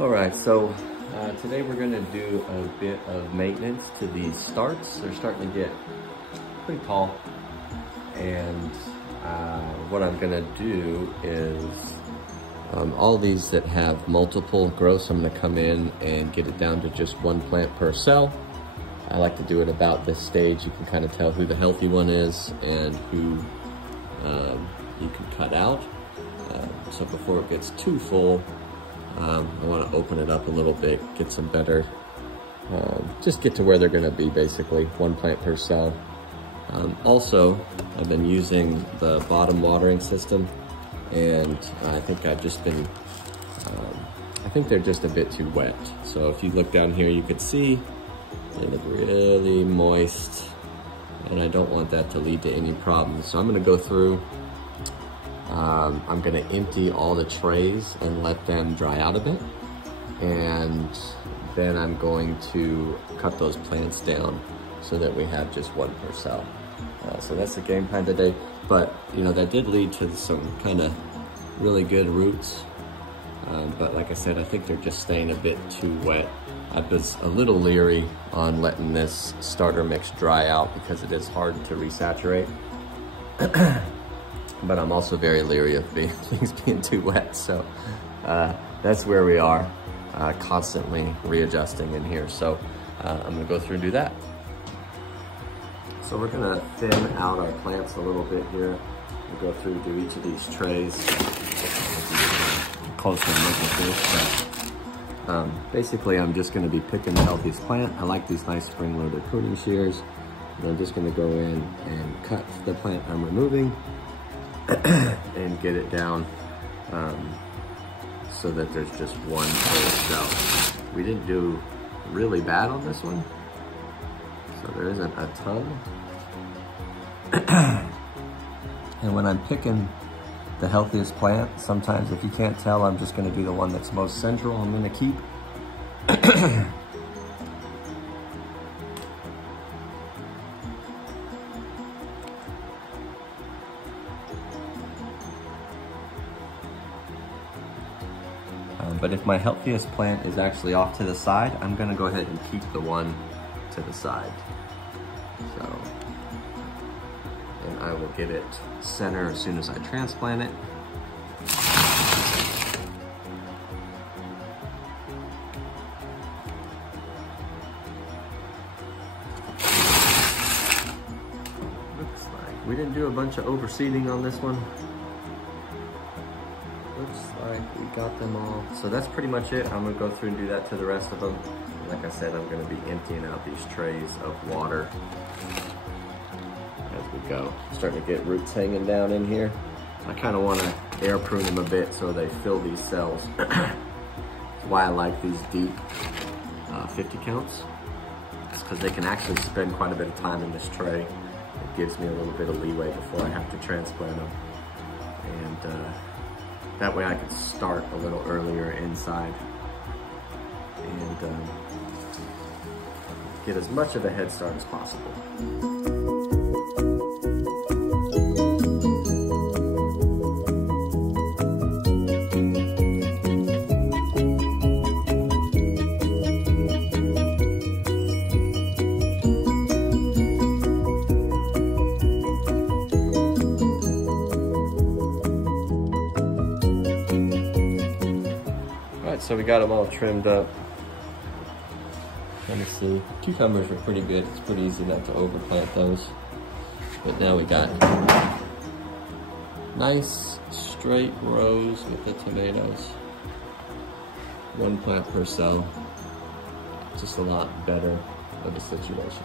All right, so today we're gonna do a bit of maintenance to these starts. They're starting to get pretty tall. And what I'm gonna do is, all these that have multiple growths, I'm gonna come in and get it down to just one plant per cell. I like to do it about this stage. You can kind of tell who the healthy one is and who you can cut out. So before it gets too full, I want to open it up a little bit, get some better, just get to where they're going to be, basically one plant per cell. Also, I've been using the bottom watering system, and I think I've just been, I think they're just a bit too wet. So if you look down here, you could see they look really moist, and I don't want that to lead to any problems. So I'm going to go through. I'm gonna empty all the trays and let them dry out a bit. And then I'm going to cut those plants down so that we have just one per cell. So that's the game plan today. But you know, that did lead to some kind of really good roots. But like I said, I think they're just staying a bit too wet. I was a little leery on letting this starter mix dry out because it is hard to resaturate. But I'm also very leery of things being too wet. So that's where we are, constantly readjusting in here. So I'm gonna go through and do that. So we're gonna thin out our plants a little bit here. We'll go through, do each of these trays. Closer and look at this. But, basically, I'm just gonna be picking the healthiest plant. I like these nice spring-loaded pruning shears. And I'm just gonna go in and cut the plant I'm removing and get it down so that there's just one whole cell. We didn't do really bad on this one, so there isn't a ton. And when I'm picking the healthiest plant, sometimes if you can't tell, I'm just gonna do the one that's most central I'm gonna keep. But if my healthiest plant is actually off to the side, I'm gonna go ahead and keep the one to the side. So, and I will get it center as soon as I transplant it. Looks like we didn't do a bunch of overseeding on this one. Looks like we got them all. So that's pretty much it. I'm gonna go through and do that to the rest of them. Like I said, I'm gonna be emptying out these trays of water as we go. Starting to get roots hanging down in here. I kind of want to air prune them a bit so they fill these cells. That's why I like these deep 50 counts. It's because they can actually spend quite a bit of time in this tray. It gives me a little bit of leeway before I have to transplant them. And that way I can start a little earlier inside and get as much of a head start as possible. So we got them all trimmed up. Let me see. Cucumbers are pretty good. It's pretty easy not to overplant those. But now we got nice straight rows with the tomatoes. One plant per cell. Just a lot better of a situation.